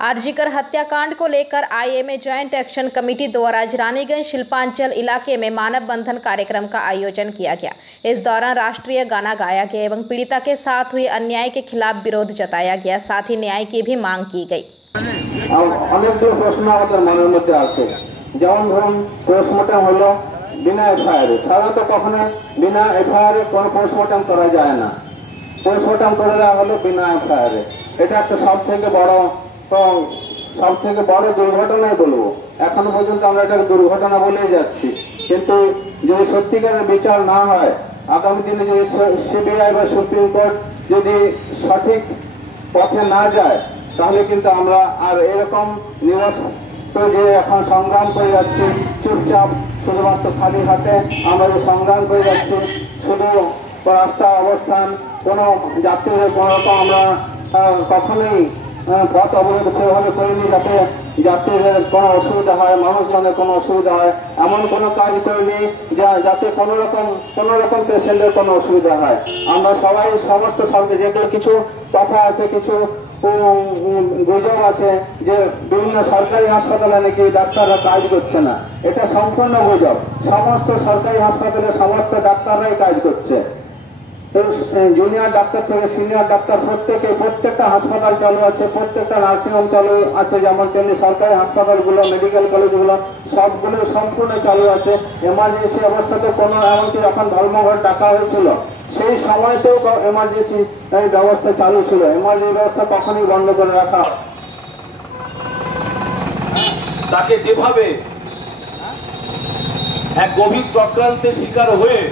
आरजीकर हत्याकांड को लेकर आईएमए जॉइंट एक्शन कमेटी द्वारा आज रानीगंज शिल्पांचल इलाके में मानव बंधन कार्यक्रम का आयोजन किया गया। इस दौरान राष्ट्रीय गाना गाया गया एवं पीड़िता के साथ हुए अन्याय के खिलाफ विरोध जताया गया, साथ ही न्याय की भी मांग की गई। অনেকগুলো প্রশ্ন আমাদের মনের মধ্যে আসে, যেমন ধরুন পোস্টমর্টম হলো বিনা এফআইআর, সাধারণত কখনো বিনা এফআইআর কোনো পোস্টমর্টম করা যায় না। পোস্টমর্টম করে দেওয়া হলো বিনা এফআইআর, এটা একটা সব থেকে বড় দুর্ঘটনাই বলবো। এখনো পর্যন্ত আমরা এটাকে দুর্ঘটনা বলেই যাচ্ছি, কিন্তু যদি সত্যিকারের বিচার না হয়, আগামী দিনে যদি সিবিআই বা সুপ্রিম কোর্ট যদি সঠিক পথে না যায়, তাহলে কিন্তু আমরা আর এরকম নিরস্ত যে এখন সংগ্রাম করে যাচ্ছি, চুপচাপ শুধুমাত্র খালি হাতে আমরা যে সংগ্রাম করে যাচ্ছি, শুধু রাস্তা অবস্থান কোনো যাত্রীদের কোনো রকম আমরা কখনোই পথ অবরোধ সেভাবে করিনি যাতে যাত্রীদের কোনো অসুবিধা হয়, মানুষজনের কোনো অসুবিধা হয়, এমন কোনো কাজ করিনি যাতে কোনো রকম পেশেন্টের কোনো অসুবিধা হয়। আমরা সবাই সমস্ত সরকার যেগুলো কিছু কথা আছে, কিছু গুজব আছে যে বিভিন্ন সরকারি হাসপাতালে নাকি ডাক্তাররা কাজ করছে না, এটা সম্পূর্ণ গুজব। সমস্ত সরকারি হাসপাতালে সমস্ত ডাক্তাররাই কাজ করছে। জুনিয়র ডাক্তার থেকে সিনিয়র ডাক্তার প্রত্যেকটা হাসপাতাল চালু আছে, প্রত্যেকটা নার্সিংহোম চালু আছে, যেমন তেমনি সরকারি হাসপাতালগুলো, মেডিকেল কলেজগুলো সবগুলো সম্পূর্ণ চালু আছে। এমার্জেন্সি অবস্থাতে কোনো, এমনকি যখন ধর্মঘট ডাকা হয়েছিল সেই সময়তেও এমার্জেন্সি ব্যবস্থা চালু ছিল। এমার্জেন্সি ব্যবস্থা কখনোই বন্ধ করে রাখা। তাকে যেভাবে এক গভীর চক্রান্তের শিকার হয়ে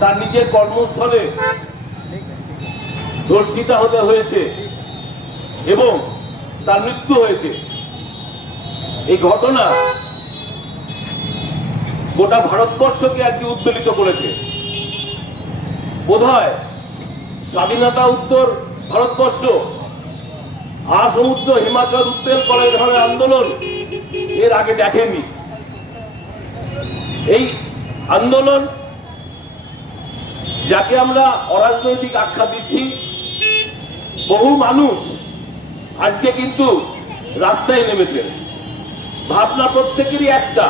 তার নিজের কর্মস্থলে ধর্ষিতা হতে হয়েছে এবং তার মৃত্যু হয়েছে, এই ঘটনা গোটা ভারতবর্ষকে আজকে উদ্বেলিত করেছে। বোধহয় স্বাধীনতা উত্তর ভারতবর্ষ, সমুদ্র, হিমাচল, উত্তেল করা এই ধরনের আন্দোলন এর আগে দেখেনি। এই আন্দোলন যাকে আমরা অরাজনৈতিক আখ্যা দিচ্ছি, বহু মানুষ আজকে কিন্তু রাস্তায় নেমেছে। ভাবনা প্রত্যেকেরই একটা,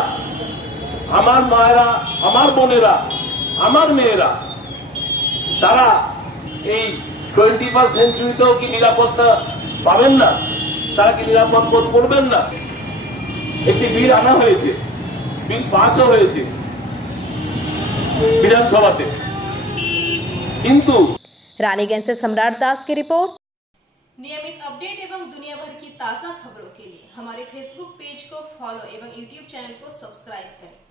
আমার মায়েরা, আমার বোনেরা, আমার মেয়েরা, তারা এই 21st সেঞ্চুরিতেও কি নিরাপত্তা পাবেন না? তারা কি নিরাপদ বোধ করবেন না? একটি বিল আনা হয়েছে, বিল পাসও হয়েছে বিধানসভাতে, কিন্তু रानीगंज से सम्राट दास की रिपोर्ट। नियमित अपडेट एवं दुनिया भर की ताज़ा खबरों के लिए हमारे फेसबुक पेज को फॉलो एवं यूट्यूब चैनल को सब्सक्राइब करें।